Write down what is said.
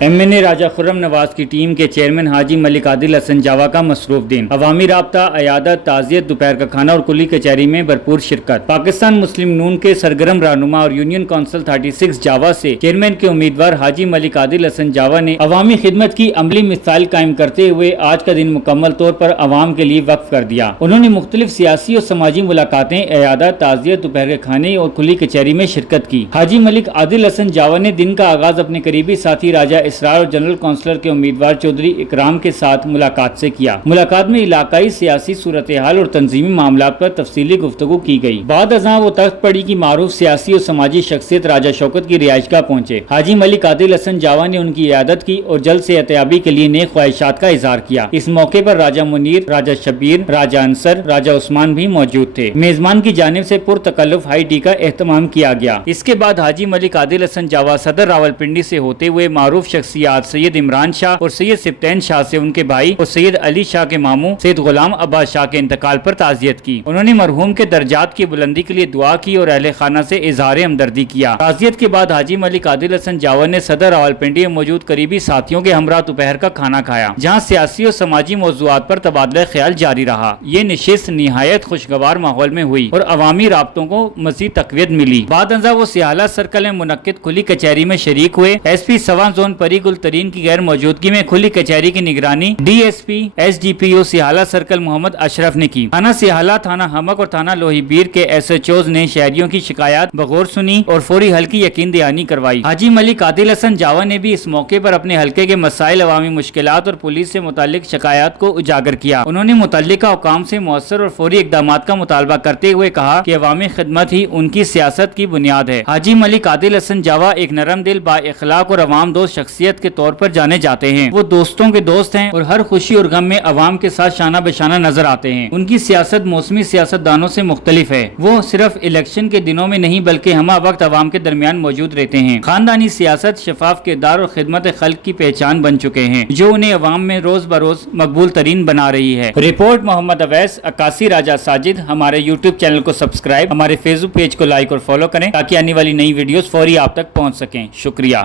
MNA راجہ خرم نواز کی team کے chairman حاجی ملک عادل حسن جاوا کا مصروف دن، عوامی رابطہ، عیادت، تعزیت، دوپہر کا کھانا اور کلی کچہری میں بھرپور شرکت۔ پاکستان مسلم نون کے سرگرم رہنما اور یونین کونسل 36 جاوا سے چیئرمین کے امیدوار حاجی ملک عادل حسن جاوا نے عوامی خدمت کی عملی مثال قائم کرتے ہوئے آج کا دن مکمل طور پر عوام کے لیے وقف کر دیا۔ انہوں نے مختلف سیاسی اور سماجی ملاقاتیں، عیادت، تعزیت، دوپہر کے کھانے اور کلی کچہری میں شرکت کی۔ حاجی ملک عادل حسن جاوا نے دن کا آغاز اپنے قریبی ساتھی راجہ اسرار اور جنرل کونسلر کے امیدوار چودھری اکرام کے ساتھ ملاقات سے کیا۔ ملاقات میں علاقائی سیاسی صورتحال اور تنظیمی معاملات پر تفصیلی گفتگو کی گئی۔ بعد ازاں وہ تخت پڑی کی معروف سیاسی اور سماجی شخصیت راجہ شوکت کی رہائش گاہ پہنچے۔ حاجی ملک عادل حسن جاوا نے ان کی عیادت کی اور جلد صحتیابی کے لیے نیک خواہشات کا اظہار کیا۔ اس موقع پر راجہ منیر، راجہ شبیر، راجہ انصر، راجہ عثمان بھی موجود تھے۔ میزبان کی جانب سے پرتکلف ہائی ٹی کا اہتمام کیا گیا۔ اس کے بعد حاجی ملک عادل حسن جاوا صدر راولپنڈی سے ہوتے ہوئے معروف شخصیات سید عمران شاہ اور سید سبطین شاہ سے ان کے بھائی اور سید علی شاہ کے ماموں سید غلام عباس شاہ کے انتقال پر تعزیت کی۔ انہوں نے مرحوم کے درجات کی بلندی کے لیے دعا کی اور اہل خانہ سے اظہار ہمدردی کیا۔ تعزیت کے بعد حاجی ملک عادل حسن جاوا نے صدر راولپنڈی میں موجود قریبی ساتھیوں کے ہمراہ دوپہر کا کھانا کھایا، جہاں سیاسی اور سماجی موضوعات پر تبادلہ خیال جاری رہا۔ یہ نشست نہایت خوشگوار ماحول میں ہوئی اور عوامی رابطوں کو مزید تقویت ملی۔ بعد ازاں وہ سیالہ سرکل میں منعقد کھلی کچہری میں شریک ہوئے۔ ایس پی سواں زون پری گل ترین کی غیر موجودگی میں کھلی کچہری کی نگرانی D S P S D P او سیالہ سرکل محمد اشرف نے کی۔ تھانہ سیالہ، تھانہ حمق اور تھانہ لوہی بیر کے ایس ایچ اوز نے شہریوں کی شکایات بغور سنی اور فوری حل کی یقین دہانی کروائی۔ حاجی ملک عادل حسن جاوا نے بھی اس موقع پر اپنے حلقے کے مسائل، عوامی مشکلات اور پولیس سے متعلق شکایات کو اجاگر کیا۔ انہوں نے متعلقہ حکام سے مؤثر اور فوری اقدامات کا مطالبہ کرتے ہوئے کہا کہ عوامی خدمت ہی ان کی سیاست کی بنیاد ہے۔ حاجی ملک عادل حسن جاوا ایک نرم دل، با اخلاق اور عوام دوست شخصیت کے طور پر جانے جاتے ہیں۔ وہ دوستوں کے دوست ہیں اور ہر خوشی اور غم میں عوام کے ساتھ شانہ بشانہ نظر آتے ہیں۔ ان کی سیاست موسمی سیاست دانوں سے مختلف ہے۔ وہ صرف الیکشن کے دنوں میں نہیں بلکہ ہمہ وقت عوام کے درمیان موجود رہتے ہیں۔ خاندانی سیاست، شفاف کردار اور خدمت خلق کی پہچان بن چکے ہیں، جو انہیں عوام میں روز بروز مقبول ترین بنا رہی ہے۔ رپورٹ محمد اویس، عکاسی راجہ ساجد۔ ہمارے یوٹیوب چینل کو سبسکرائب، ہمارے فیس بک پیج کو لائک اور فالو کریں تاکہ آنے والی نئی ویڈیوز فوری آپ تک پہنچ سکیں۔ شکریہ۔